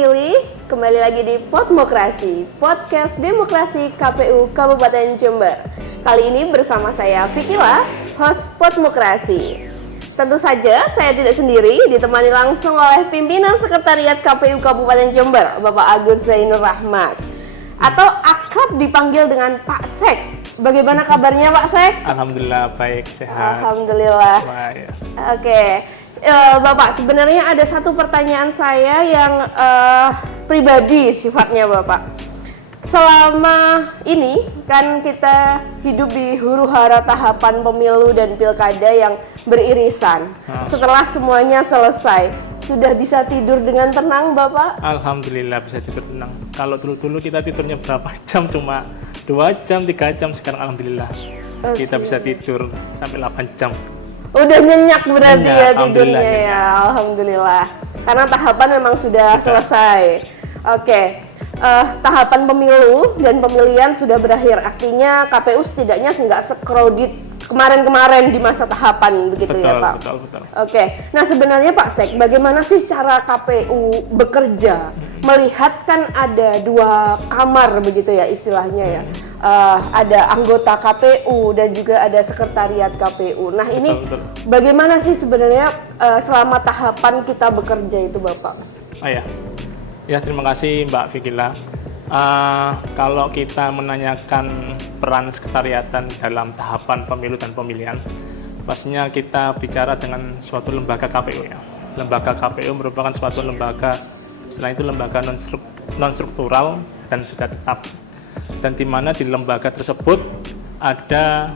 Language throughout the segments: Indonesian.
pemilih, kembali lagi di Podmokrasi, podcast demokrasi KPU Kabupaten Jember. Kali ini bersama saya Fikila, host Podmokrasi. Tentu saja saya tidak sendiri, ditemani langsung oleh pimpinan Sekretariat KPU Kabupaten Jember, Bapak Agus Zainur Rahmat, atau akrab dipanggil dengan Pak Sek. Bagaimana kabarnya Pak Sek? Alhamdulillah baik, sehat. Alhamdulillah. Baik. Oke. Bapak, sebenarnya ada satu pertanyaan saya yang pribadi sifatnya Bapak. Selama ini kan kita hidup di huru-hara tahapan pemilu dan pilkada yang beririsan. Setelah semuanya selesai, sudah bisa tidur dengan tenang Bapak? Alhamdulillah bisa tidur tenang. Kalau dulu-dulu kita tidurnya berapa jam? Cuma 2 jam, 3 jam. Sekarang alhamdulillah kita bisa tidur sampai 8 jam. Udah nyenyak berarti ya tidurnya nyenyak. ya, alhamdulillah. Karena tahapan memang sudah selesai. Oke, tahapan pemilu dan pemilihan sudah berakhir. Artinya KPU setidaknya nggak sekrodit kemarin-kemarin di masa tahapan, begitu Betul, ya Pak? Betul. Oke, nah sebenarnya Pak Sek, bagaimana sih cara KPU bekerja? Melihat kan ada 2 kamar begitu ya istilahnya ya. Ada anggota KPU dan juga ada sekretariat KPU. Nah ini Betul. bagaimana sih sebenarnya selama tahapan kita bekerja itu Bapak? Ya terima kasih Mbak Fikila. Kalau kita menanyakan peran sekretariatan dalam tahapan pemilu dan pemilihan, pastinya kita bicara dengan suatu lembaga KPU ya. Lembaga KPU merupakan suatu lembaga, selain itu lembaga non-struktural dan sudah tetap. Dan di mana di lembaga tersebut ada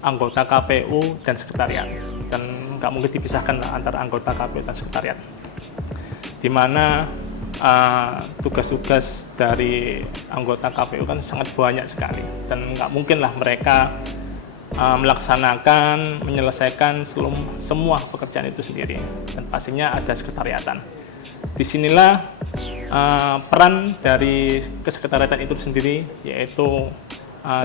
anggota KPU dan sekretariat. Dan nggak mungkin dipisahkan lah antara anggota KPU dan sekretariat. Di mana tugas-tugas dari anggota KPU kan sangat banyak sekali dan nggak mungkin lah mereka menyelesaikan semua pekerjaan itu sendiri, dan pastinya ada sekretariatan. Disinilah peran dari kesekretariatan itu sendiri, yaitu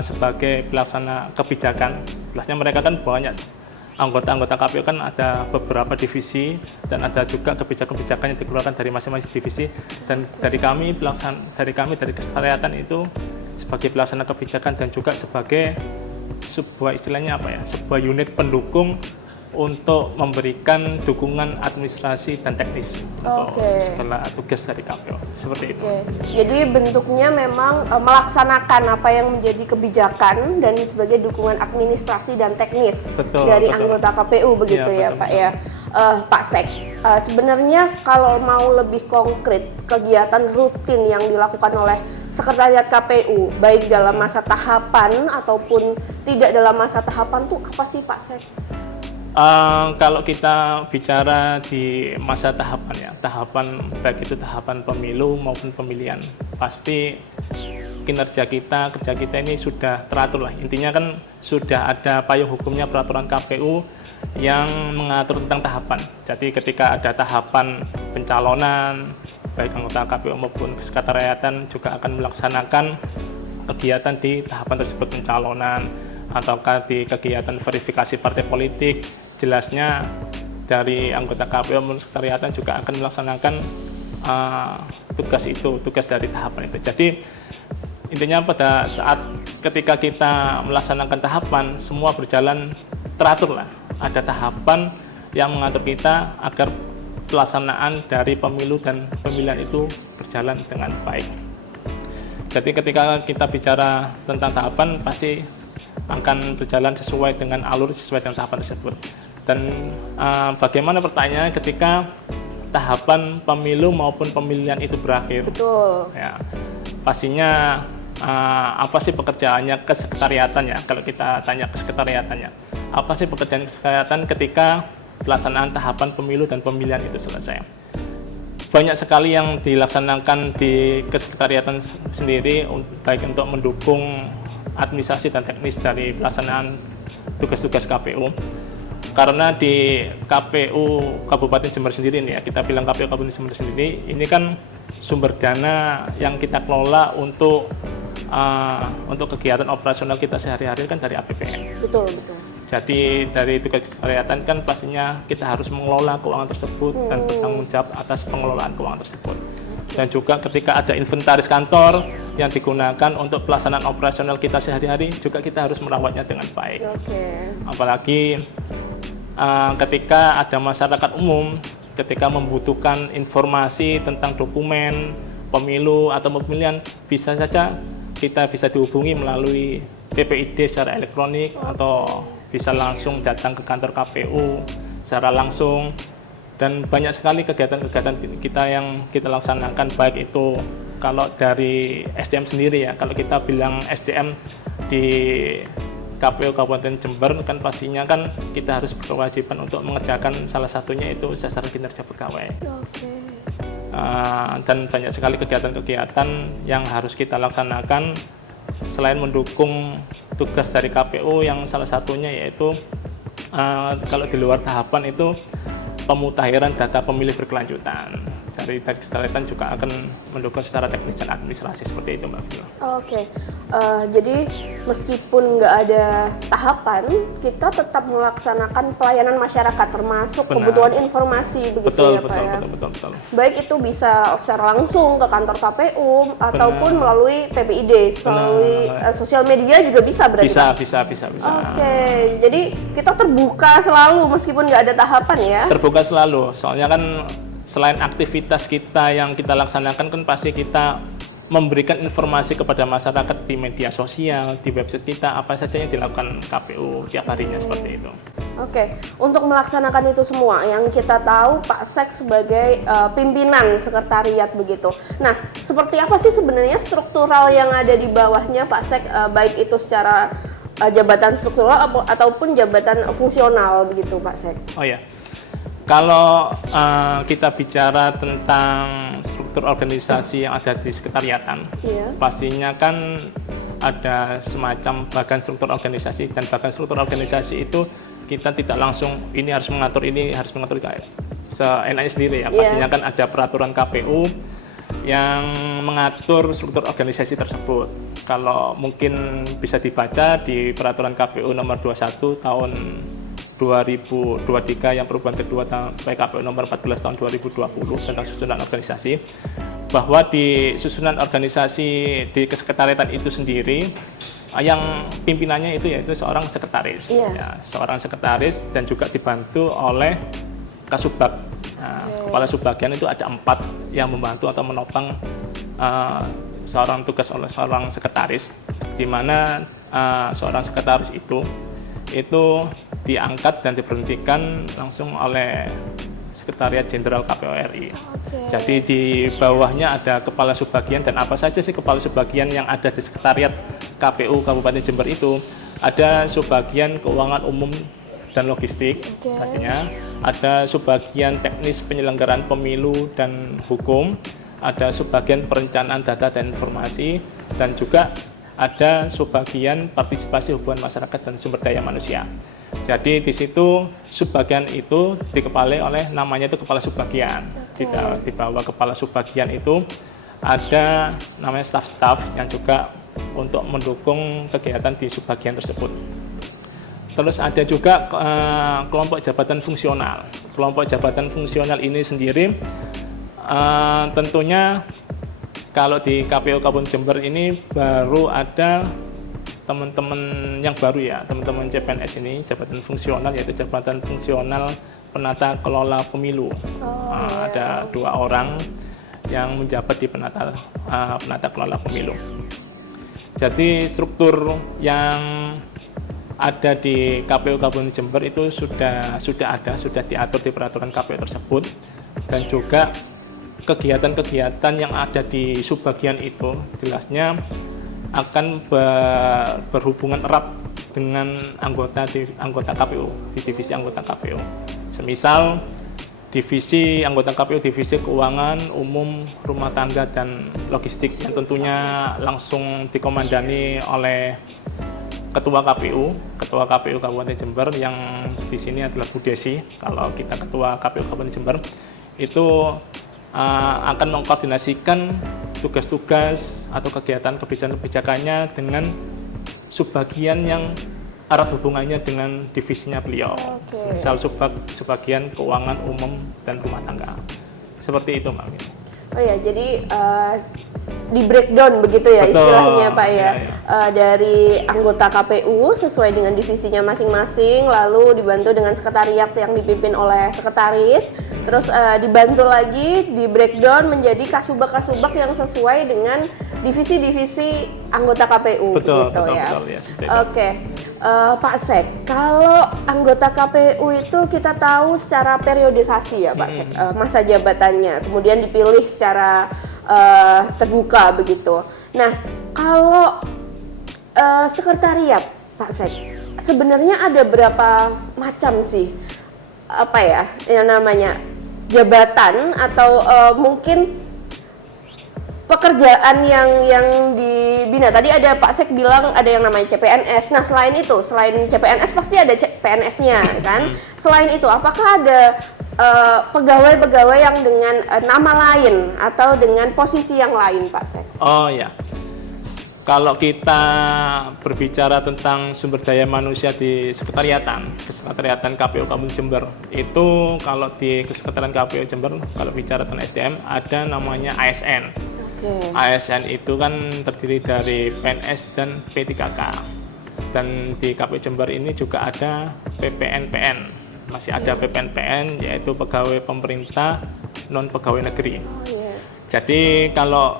sebagai pelaksana kebijakan. Jelasnya mereka kan banyak, anggota-anggota KPU kan ada beberapa divisi dan ada juga kebijakan-kebijakan yang dikeluarkan dari masing-masing divisi, dan dari kami dari kesekretariatan itu sebagai pelaksana kebijakan dan juga sebagai sebuah istilahnya sebuah unit pendukung untuk memberikan dukungan administrasi dan teknis untuk segala tugas dari KPU, seperti itu. Jadi bentuknya memang melaksanakan apa yang menjadi kebijakan dan sebagai dukungan administrasi dan teknis dari anggota KPU begitu ya, Pak ya. Pak Sek, sebenarnya kalau mau lebih konkret kegiatan rutin yang dilakukan oleh sekretariat KPU baik dalam masa tahapan ataupun tidak dalam masa tahapan tuh apa sih Pak Sek? Kalau kita bicara di masa tahapan ya, baik itu tahapan pemilu maupun pemilihan, pasti kerja kita ini sudah teratur lah. Intinya kan sudah ada payung hukumnya, peraturan KPU yang mengatur tentang tahapan. Jadi ketika ada tahapan pencalonan, baik anggota KPU maupun kesekretariatan juga akan melaksanakan kegiatan di tahapan tersebut, pencalonan ataukah di kegiatan verifikasi partai politik. Jelasnya dari anggota KPU maupun sekretariatan juga akan melaksanakan tugas dari tahapan itu. Jadi intinya pada saat ketika kita melaksanakan tahapan, semua berjalan teratur lah. Ada tahapan yang mengatur kita agar pelaksanaan dari pemilu dan pemilihan itu berjalan dengan baik. Jadi ketika kita bicara tentang tahapan, pasti akan berjalan sesuai dengan alur, sesuai dengan tahapan tersebut. Dan bagaimana pertanyaannya ketika tahapan pemilu maupun pemilihan itu berakhir? Betul. Ya, pastinya apa sih pekerjaannya kesekretariatan ya? Kalau kita tanya kesekretariatannya, apa sih pekerjaan kesekretariatan ketika pelaksanaan tahapan pemilu dan pemilihan itu selesai? Banyak sekali yang dilaksanakan di kesekretariatan sendiri, baik untuk mendukung administrasi dan teknis dari pelaksanaan tugas-tugas KPU. Karena di KPU Kabupaten Jember sendiri nih ya, kita bilang KPU Kabupaten Jember sendiri, ini kan sumber dana yang kita kelola untuk kegiatan operasional kita sehari-hari kan dari APBN. Betul. Jadi dari tugas kesekretariatan kan pastinya kita harus mengelola keuangan tersebut dan bertanggung jawab atas pengelolaan keuangan tersebut. Dan juga ketika ada inventaris kantor yang digunakan untuk pelaksanaan operasional kita sehari-hari, juga kita harus merawatnya dengan baik. Apalagi ketika ada masyarakat umum, ketika membutuhkan informasi tentang dokumen pemilu atau pemilihan, bisa saja kita bisa dihubungi melalui PPID secara elektronik atau bisa langsung datang ke kantor KPU secara langsung. Dan banyak sekali kegiatan-kegiatan kita yang kita laksanakan, baik itu kalau dari SDM sendiri ya, kalau kita bilang SDM di KPU Kabupaten Jember kan pastinya kan kita harus berkewajiban untuk mengerjakan salah satunya itu sasaran kinerja pegawai. Dan banyak sekali kegiatan-kegiatan yang harus kita laksanakan selain mendukung tugas dari KPU yang salah satunya yaitu kalau di luar tahapan itu pemutahiran data pemilih berkelanjutan. Dari Sekretariatan juga akan mendukung secara teknis dan administrasi seperti itu, Mbak Vio. Jadi meskipun nggak ada tahapan, kita tetap melaksanakan pelayanan masyarakat termasuk kebutuhan informasi, begitu ya Pak ya? Betul. Baik itu bisa secara langsung ke kantor KPU ataupun melalui PPID, melalui sosial media juga bisa berarti? Bisa. Jadi kita terbuka selalu meskipun nggak ada tahapan ya? Terbuka selalu, soalnya kan selain aktivitas kita yang kita laksanakan kan pasti kita memberikan informasi kepada masyarakat di media sosial, di website kita, apa saja yang dilakukan KPU tiap harinya seperti itu. Untuk melaksanakan itu semua, yang kita tahu Pak Sek sebagai pimpinan sekretariat begitu. Nah, seperti apa sih sebenarnya struktural yang ada di bawahnya Pak Sek, baik itu secara jabatan struktural ataupun jabatan fungsional begitu Pak Sek? Kalau kita bicara tentang struktur organisasi yang ada di sekretariatan, pastinya kan ada semacam bagan struktur organisasi, dan bagan struktur organisasi itu kita tidak langsung ini harus mengatur seenaknya sendiri ya. Pastinya kan ada peraturan KPU yang mengatur struktur organisasi tersebut. Kalau mungkin bisa dibaca di peraturan KPU nomor 21 tahun 2023 yang perubahan kedua PKPU nomor 14 tahun 2020 tentang susunan organisasi, bahwa di susunan organisasi di kesekretariatan itu sendiri yang pimpinannya itu yaitu seorang sekretaris, seorang sekretaris dan juga dibantu oleh Kasubag. Kepala subbagian itu ada 4 yang membantu atau menopang seorang tugas oleh seorang sekretaris, di mana seorang sekretaris itu diangkat dan diberhentikan langsung oleh Sekretariat Jenderal KPU RI. Jadi di bawahnya ada kepala subbagian, dan apa saja sih kepala subbagian yang ada di Sekretariat KPU Kabupaten Jember itu? Ada subbagian keuangan umum dan logistik, pastinya. Ada subbagian teknis penyelenggaraan pemilu dan hukum, ada subbagian perencanaan data dan informasi, dan juga ada subbagian partisipasi hubungan masyarakat dan sumber daya manusia. Jadi di situ subbagian itu dikepalai oleh namanya itu kepala subbagian. Di bawah kepala subbagian itu ada namanya staf-staf yang juga untuk mendukung kegiatan di subbagian tersebut. Terus ada juga kelompok jabatan fungsional. Kelompok jabatan fungsional ini sendiri tentunya kalau di KPU Kabupaten Jember ini baru ada teman-teman yang baru ya, teman-teman CPNS ini, jabatan fungsional, yaitu jabatan fungsional penata kelola pemilu. Ada 2 orang yang menjabat di penata kelola pemilu. Jadi struktur yang ada di KPU Kabupaten Jember itu sudah diatur di peraturan KPU tersebut, dan juga kegiatan-kegiatan yang ada di subbagian itu jelasnya akan berhubungan erat dengan anggota KPU, di divisi anggota KPU. Semisal divisi anggota KPU, divisi keuangan umum, rumah tangga dan logistik, yang tentunya langsung dikomandani oleh Ketua KPU Kabupaten Jember, yang di sini adalah Bu Desi. Kalau kita Ketua KPU Kabupaten Jember itu akan mengkoordinasikan tugas-tugas atau kegiatan kebijakan-kebijakannya dengan subbagian yang erat hubungannya dengan divisinya beliau. Misal subbagian keuangan umum dan rumah tangga. Seperti itu, Mbak. Oh ya, jadi di breakdown begitu ya. Betul. Istilahnya Pak ya, dari anggota KPU sesuai dengan divisinya masing-masing, lalu dibantu dengan sekretariat yang dipimpin oleh sekretaris, terus dibantu lagi di breakdown menjadi kasubag-kasubag yang sesuai dengan divisi-divisi anggota KPU. Betul, gitu betul, ya. Betul, ya. Oke. Pak Sek, kalau anggota KPU itu kita tahu secara periodisasi ya Pak Sek, masa jabatannya, kemudian dipilih secara terbuka begitu. Nah, kalau sekretariat Pak Sek, sebenarnya ada berapa macam sih apa ya yang namanya jabatan atau mungkin pekerjaan yang dibina? Tadi ada Pak Sek bilang ada yang namanya CPNS. Nah, selain itu, selain CPNS pasti ada PNS-nya kan. Selain itu, apakah ada pegawai-pegawai yang dengan nama lain atau dengan posisi yang lain, Pak Sek? Oh ya. Kalau kita berbicara tentang sumber daya manusia di Sekretariatan KPU Kabupaten Jember, itu kalau di Sekretariatan KPU Jember, kalau bicara tentang SDM, ada namanya ASN. ASN itu kan terdiri dari PNS dan P3K. Dan di KPU Jember ini juga ada PPNPN. Masih ada PPNPN, yaitu pegawai pemerintah non pegawai negeri. Jadi kalau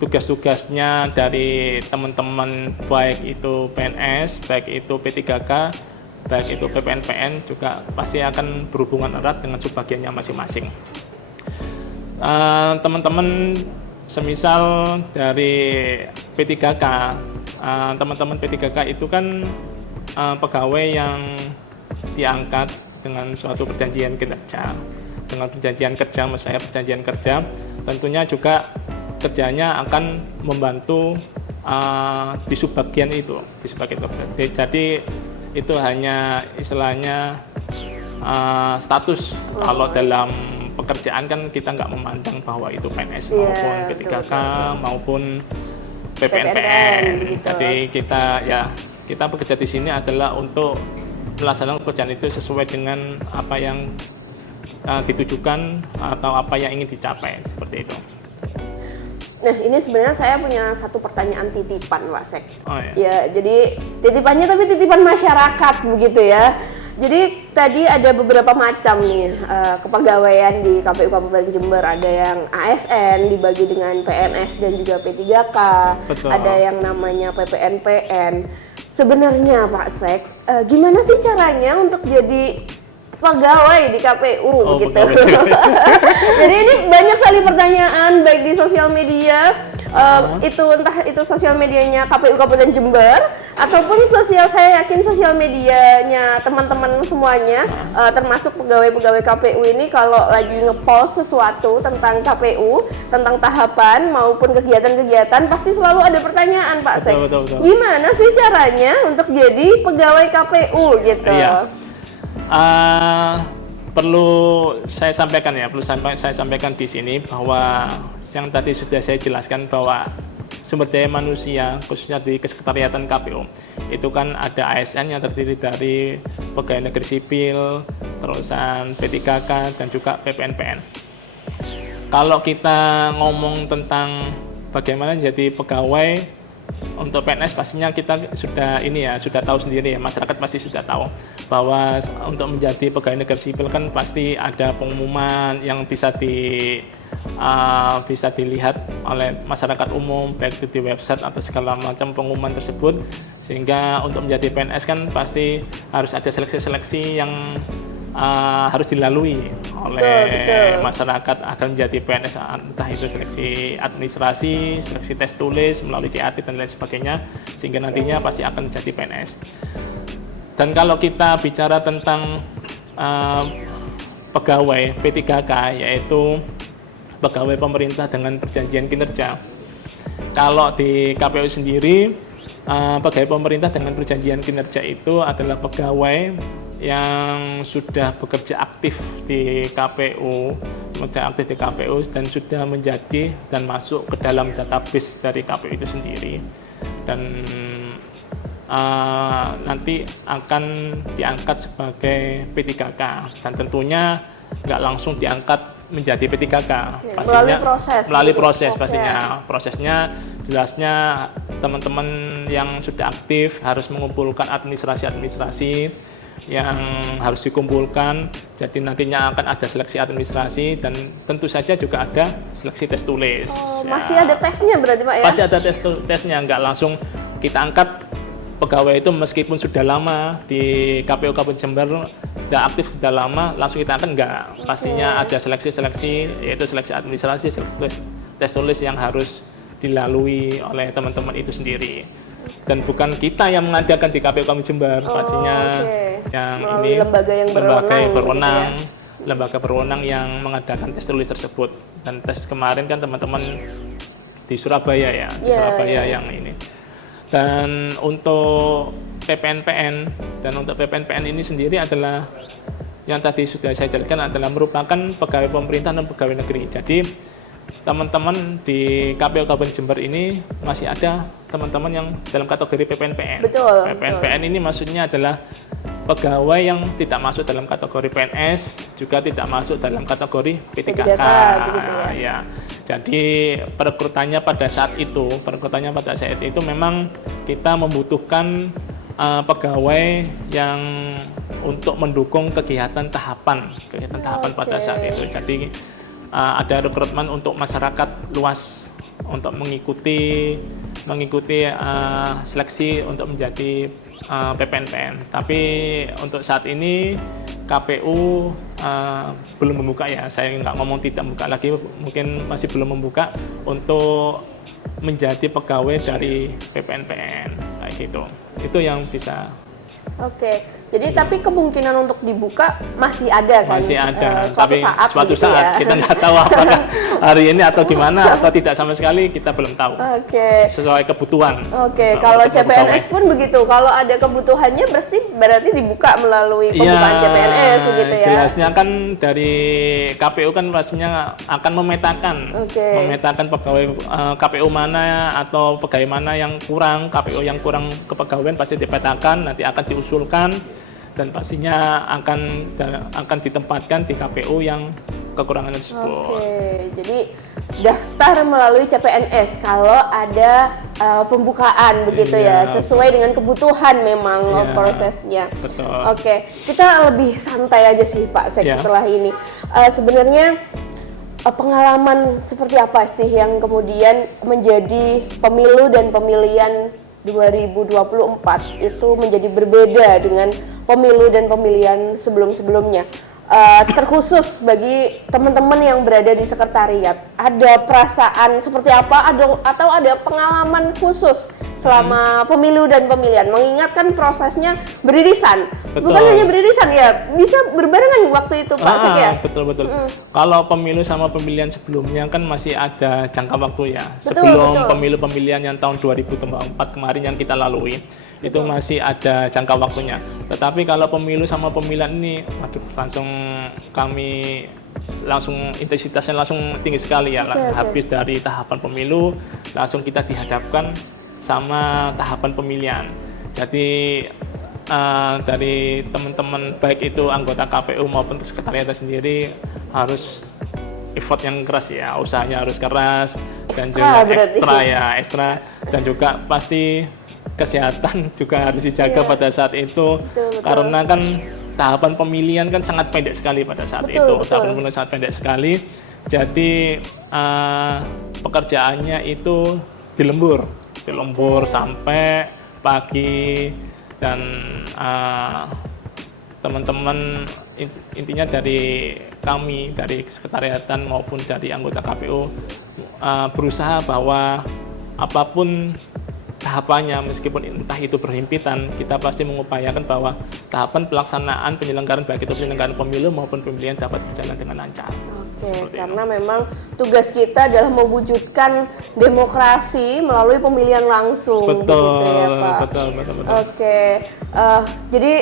tugas-tugasnya dari teman-teman baik itu PNS, baik itu P3K, baik itu PPNPN juga pasti akan berhubungan erat dengan subbagiannya masing-masing. Teman-teman semisal dari P3K, teman-teman P3K itu kan pegawai yang diangkat dengan suatu perjanjian kerja. Dengan perjanjian kerja, maksud saya perjanjian kerja, tentunya juga kerjanya akan membantu di subbagian itu, Jadi itu hanya istilahnya status. Kalau dalam pekerjaan kan kita nggak memandang bahwa itu PNS maupun P3K maupun PPNPN. Jadi kita bekerja di sini adalah untuk melaksanakan pekerjaan itu sesuai dengan apa yang ditujukan atau apa yang ingin dicapai, seperti itu. Nah, ini sebenarnya saya punya satu pertanyaan titipan, Pak Sek. Oh, ya. Ya, jadi titipannya tapi titipan masyarakat begitu ya. Jadi tadi ada beberapa macam nih kepegawaian di KPU Kabupaten Jember. Ada yang ASN dibagi dengan PNS dan juga P3K. Betul. Ada yang namanya PPNPN. Sebenarnya Pak Sek, gimana sih caranya untuk jadi pegawai di KPU gitu? Jadi ini banyak sekali pertanyaan baik di sosial media. Entah itu sosial medianya KPU Kabupaten Jember ataupun saya yakin sosial medianya teman-teman semuanya, termasuk pegawai-pegawai KPU ini kalau lagi ngepost sesuatu tentang KPU, tentang tahapan maupun kegiatan-kegiatan pasti selalu ada pertanyaan, Pak Sek. Betul. Gimana sih caranya untuk jadi pegawai KPU gitu? Iya. Perlu saya sampaikan di sini bahwa yang tadi sudah saya jelaskan bahwa sumber daya manusia khususnya di Kesekretariatan KPU itu kan ada ASN yang terdiri dari pegawai negeri sipil, terusan P3K dan juga PPNPN. Kalau kita ngomong tentang bagaimana jadi pegawai untuk PNS, pastinya kita sudah tahu sendiri ya, masyarakat pasti sudah tahu bahwa untuk menjadi pegawai negeri sipil kan pasti ada pengumuman yang bisa dilihat oleh masyarakat umum baik itu di website atau segala macam pengumuman tersebut, sehingga untuk menjadi PNS kan pasti harus ada seleksi-seleksi yang harus dilalui oleh masyarakat agar menjadi PNS, entah itu seleksi administrasi, seleksi tes tulis melalui CAT dan lain sebagainya, sehingga nantinya pasti akan menjadi PNS. Dan kalau kita bicara tentang pegawai P3K, yaitu pegawai pemerintah dengan perjanjian kinerja. Kalau di KPU sendiri, pegawai pemerintah dengan perjanjian kinerja itu adalah pegawai yang sudah bekerja aktif di KPU, dan sudah menjadi dan masuk ke dalam database dari KPU itu sendiri, dan nanti akan diangkat sebagai P3K, dan tentunya nggak langsung diangkat menjadi P3K. Melalui proses pastinya. Prosesnya jelasnya teman-teman yang sudah aktif harus mengumpulkan administrasi yang harus dikumpulkan. Jadi nantinya akan ada seleksi administrasi dan tentu saja juga ada seleksi tes tulis. Masih ada tesnya berarti Pak ya? Masih ada tesnya, nggak langsung kita angkat pegawai itu meskipun sudah lama di KPU Kabupaten Jember, sudah aktif sudah lama, langsung kita angkat nggak. Pastinya ada seleksi-seleksi, yaitu seleksi administrasi, tes tulis yang harus dilalui oleh teman-teman itu sendiri. Dan bukan kita yang mengadakan di KPU Kabupaten Jember, pastinya yang melalui ini lembaga yang berwenang, lembaga berwenang yang mengadakan tes tulis tersebut. Dan tes kemarin kan teman-teman di Surabaya ya, yang ini. Dan untuk PPNPN ini sendiri adalah yang tadi sudah saya jelaskan adalah merupakan pegawai pemerintah dan pegawai negeri. Jadi teman-teman di KPU Kabupaten Jember ini masih ada teman-teman yang dalam kategori PPNPN. Betul. PPNPN ini maksudnya adalah pegawai yang tidak masuk dalam kategori PNS, juga tidak masuk dalam kategori P3K. Begitu ya. Jadi perekrutannya pada saat itu memang kita membutuhkan pegawai yang untuk mendukung kegiatan tahapan pada saat itu. Jadi ada rekrutmen untuk masyarakat luas untuk mengikuti seleksi untuk menjadi PPNPN. Tapi untuk saat ini KPU belum membuka ya. Saya nggak ngomong tidak membuka lagi, mungkin masih belum membuka untuk menjadi pegawai dari PPNPN kayak gitu. Itu yang bisa. Oke, jadi tapi kemungkinan untuk dibuka masih ada kan? Masih ada, suatu saat ya? kita nggak tahu apakah hari ini atau gimana atau tidak sama sekali, kita belum tahu. Oke. Sesuai kebutuhan. Oke, kalau CPNS pun begitu, kalau ada kebutuhannya berarti dibuka melalui pembukaan CPNS begitu ya? Jelasnya kan dari KPU kan pastinya akan memetakan pegawai KPU mana atau pegawai mana yang kurang, KPU yang kurang kepegawaian pasti dipetakan, nanti akan diusulkan dan pastinya akan ditempatkan di KPU yang kekurangan tersebut. Oke, jadi daftar melalui CPNS kalau ada pembukaan begitu ya, sesuai dengan kebutuhan memang prosesnya. Betul. Oke, kita lebih santai aja sih Pak Sek setelah ini. Sebenarnya pengalaman seperti apa sih yang kemudian menjadi pemilu dan pemilihan 2024 itu menjadi berbeda dengan pemilu dan pemilihan sebelum-sebelumnya. Terkhusus bagi teman-teman yang berada di sekretariat, ada perasaan seperti apa atau ada pengalaman khusus selama pemilu dan pemilihan, mengingatkan prosesnya beririsan. Betul. Bukan hanya beririsan ya, bisa berbarengan waktu itu Pak Sek ya? Betul. Kalau pemilu sama pemilihan sebelumnya kan masih ada jangka waktu ya. Betul. Sebelum pemilu pemilihan yang tahun 2024 kemarin yang kita lalui, itu masih ada jangka waktunya. Tetapi kalau pemilu sama pemilihan ini, langsung intensitasnya langsung tinggi sekali ya. Habis dari tahapan pemilu, langsung kita dihadapkan sama tahapan pemilihan. Jadi dari teman-teman baik itu anggota KPU maupun sekretariat sendiri harus effort yang keras ya, usahanya harus keras dan juga ekstra dan juga pasti kesehatan juga harus dijaga pada saat itu. Betul. Karena kan tahapan pemilihan kan sangat pendek sekali pada saat itu. Tahapan pemilihan sangat pendek sekali. Jadi pekerjaannya itu dilembur sampai pagi dan teman-teman intinya dari kami dari sekretariatan maupun dari anggota KPU berusaha bahwa apapun tahapannya, meskipun entah itu berhimpitan, kita pasti mengupayakan bahwa tahapan pelaksanaan penyelenggaraan baik itu penyelenggaraan pemilu maupun pemilihan dapat berjalan dengan lancar. Oke, karena memang tugas kita adalah mewujudkan demokrasi melalui pemilihan langsung. Betul, begitu ya Pak. Betul. Oke, jadi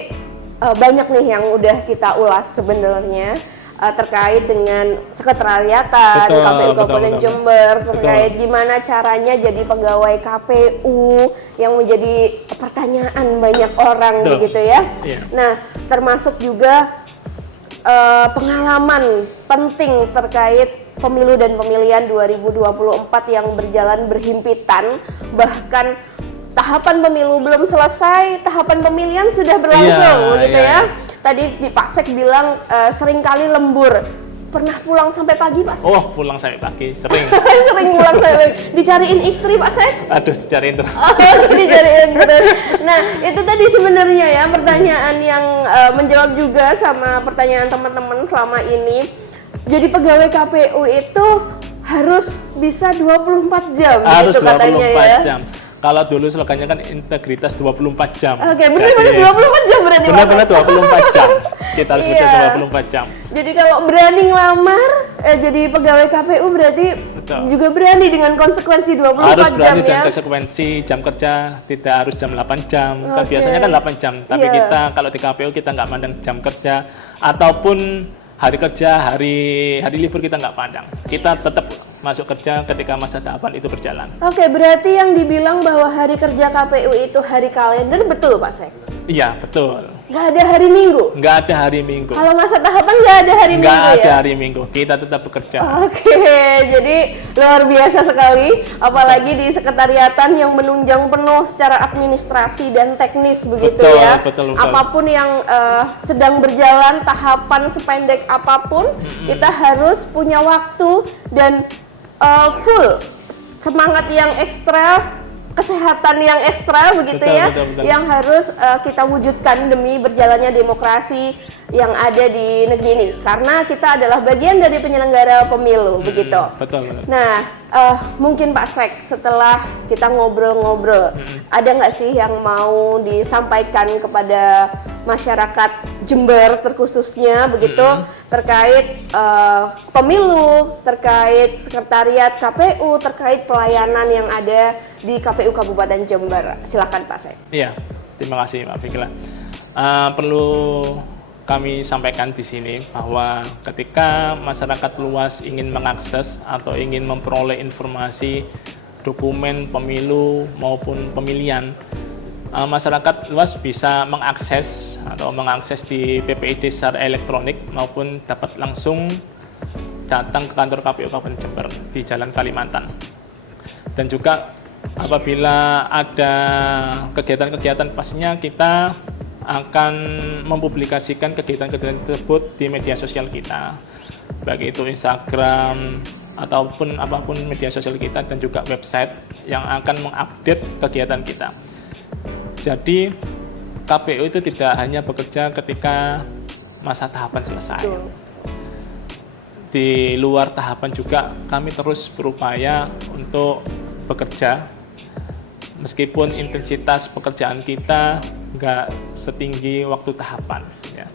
banyak nih yang udah kita ulas sebenarnya. Terkait dengan sekretariatan KPU Kabupaten Jember, terkait gimana caranya jadi pegawai KPU yang menjadi pertanyaan banyak orang begitu ya. Nah, termasuk juga pengalaman penting terkait pemilu dan pemilihan 2024 yang berjalan berhimpitan, bahkan tahapan pemilu belum selesai, tahapan pemilihan sudah berlangsung, begitu ya. Tadi Pak Sek bilang seringkali lembur. Pernah pulang sampai pagi, Pak Sek? Oh, pulang sampai pagi, sering. Sering pulang sampai pagi. Dicariin istri, Pak Sek? Aduh, dicariin terus. Oh, dicariin terus. Nah, itu tadi sebenarnya ya pertanyaan yang menjawab juga sama pertanyaan teman-teman selama ini. Jadi pegawai KPU itu harus bisa 24 jam Harus gitu katanya 24 ya. jam. Kalau dulu slogannya kan integritas 24 jam. Oke, benar-benar 24 jam berarti Pak. Benar-benar 24 jam. Kita harus bisa Iya. 24 jam. Jadi kalau berani ngelamar jadi pegawai KPU berarti Betul. juga berani dengan konsekuensi 24 Harus jam berani ya. dan konsekuensi jam kerja tidak harus jam 8 jam. Kan Oke. biasanya kan 8 jam. Tapi Iya. kita kalau di KPU kita nggak pandang jam kerja ataupun hari kerja, hari libur kita nggak pandang. Kita tetap masuk kerja ketika masa tahapan itu berjalan. Oke, berarti yang dibilang bahwa hari kerja KPU itu hari kalender betul Pak Sek? Iya, betul. Nggak ada hari Minggu? Nggak ada hari Minggu. Kalau masa tahapan nggak ada hari Nggak Minggu ada ya? hari Minggu. Kita tetap bekerja. Oke, jadi luar biasa sekali, apalagi di sekretariatan yang menunjang penuh secara administrasi dan teknis begitu Betul, ya. betul. Apapun yang sedang berjalan, tahapan sependek apapun, kita harus punya waktu dan full semangat yang ekstra, kesehatan yang ekstra begitu Betul, ya, betul. yang harus kita wujudkan demi berjalannya demokrasi yang ada di negeri ini. Karena kita adalah bagian dari penyelenggara pemilu begitu. Betul. Nah, mungkin Pak Sek setelah kita ngobrol-ngobrol, ada nggak sih yang mau disampaikan kepada masyarakat Jember terkhususnya begitu terkait pemilu, terkait sekretariat KPU, terkait pelayanan yang ada di KPU Kabupaten Jember? Silakan Pak Sek. Iya, terima kasih Mbak Fikila. Perlu kami sampaikan di sini bahwa ketika masyarakat luas ingin mengakses atau ingin memperoleh informasi dokumen pemilu maupun pemilihan, masyarakat luas bisa mengakses di PPID secara elektronik maupun dapat langsung datang ke kantor KPU Kabupaten Jember di Jalan Kalimantan. Dan juga apabila ada kegiatan-kegiatan pastinya kita akan mempublikasikan kegiatan-kegiatan tersebut di media sosial kita, baik itu Instagram ataupun apapun media sosial kita, dan juga website yang akan mengupdate kegiatan kita. Jadi KPU itu tidak hanya bekerja ketika masa tahapan selesai. Betul. Di luar tahapan juga kami terus berupaya untuk bekerja, meskipun intensitas pekerjaan kita nggak setinggi waktu tahapan. Ya.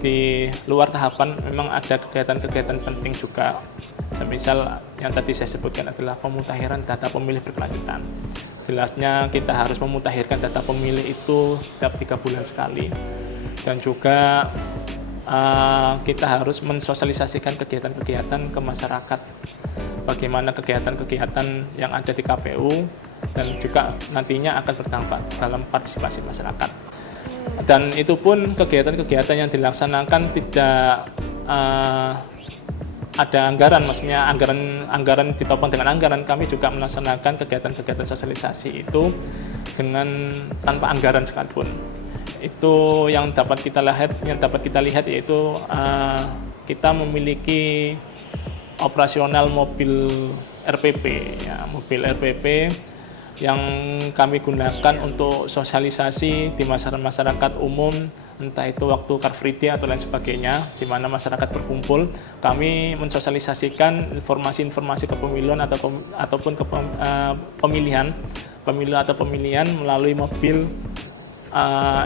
Di luar tahapan memang ada kegiatan-kegiatan penting juga. Semisal yang tadi saya sebutkan adalah pemutakhiran data pemilih berkelanjutan. Jelasnya kita harus memutakhirkan data pemilih itu setiap 3 bulan sekali. Dan juga kita harus mensosialisasikan kegiatan-kegiatan ke masyarakat. Bagaimana kegiatan-kegiatan yang ada di KPU dan juga nantinya akan berdampak dalam partisipasi masyarakat. Dan itu pun kegiatan-kegiatan yang dilaksanakan tidak ada anggaran, maksudnya anggaran ditopang dengan anggaran. Kami juga melaksanakan kegiatan-kegiatan sosialisasi itu dengan tanpa anggaran sekalipun. Itu yang dapat kita lihat yaitu kita memiliki operasional mobil RPP, ya, mobil RPP yang kami gunakan untuk sosialisasi di masyarakat umum, entah itu waktu Car Free Day atau lain sebagainya, di mana masyarakat berkumpul. Kami mensosialisasikan informasi-informasi kepemiluan ataupun pemilu atau pemilihan melalui mobil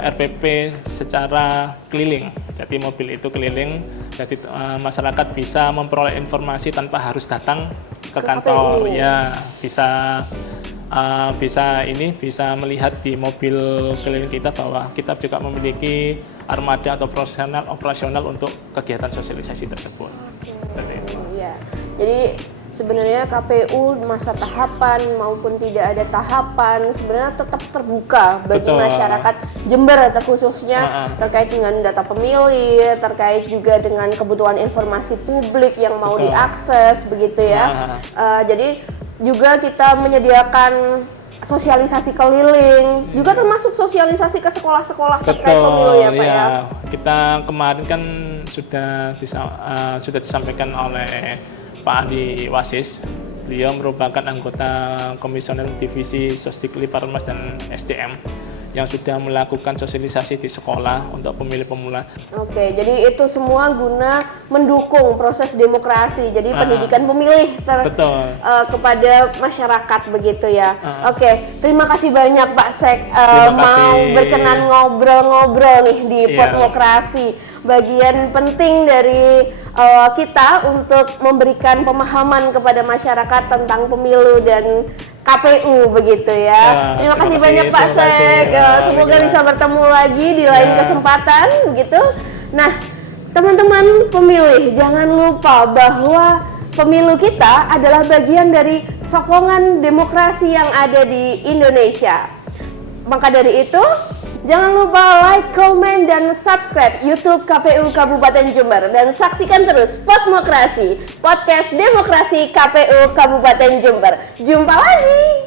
RPP secara keliling. Jadi mobil itu keliling, jadi masyarakat bisa memperoleh informasi tanpa harus datang ke kantor. KPU. Ya, bisa melihat di mobil keliling kita bahwa kita juga memiliki armada atau operasional untuk kegiatan sosialisasi tersebut. Oke. Ya. Jadi sebenarnya KPU masa tahapan maupun tidak ada tahapan sebenarnya tetap terbuka bagi Betul. masyarakat Jember terkhususnya terkait dengan data pemilih, terkait juga dengan kebutuhan informasi publik yang mau Betul. diakses begitu ya. Jadi juga kita menyediakan sosialisasi keliling, juga termasuk sosialisasi ke sekolah-sekolah terkait pemilu ya Pak ya. Kita kemarin kan sudah disampaikan oleh Pak Andi Wasis. Beliau merupakan anggota Komisioner Divisi Sosdikli Parmas dan SDM yang sudah melakukan sosialisasi di sekolah untuk pemilih pemula. Oke, jadi itu semua guna mendukung proses demokrasi. Jadi pendidikan pemilih kepada masyarakat begitu ya. Oke, terima kasih banyak Pak Sek mau berkenan ngobrol-ngobrol nih di Podmokrasi. Bagian penting dari kita untuk memberikan pemahaman kepada masyarakat tentang pemilu dan KPU begitu ya. Terima kasih banyak Pak Sek. Semoga bisa bertemu lagi di lain kesempatan begitu. Nah, teman-teman pemilih jangan lupa bahwa pemilu kita adalah bagian dari sokongan demokrasi yang ada di Indonesia. Maka dari itu, jangan lupa like, comment, dan subscribe YouTube KPU Kabupaten Jember dan saksikan terus Podmokrasi, podcast demokrasi KPU Kabupaten Jember. Jumpa lagi.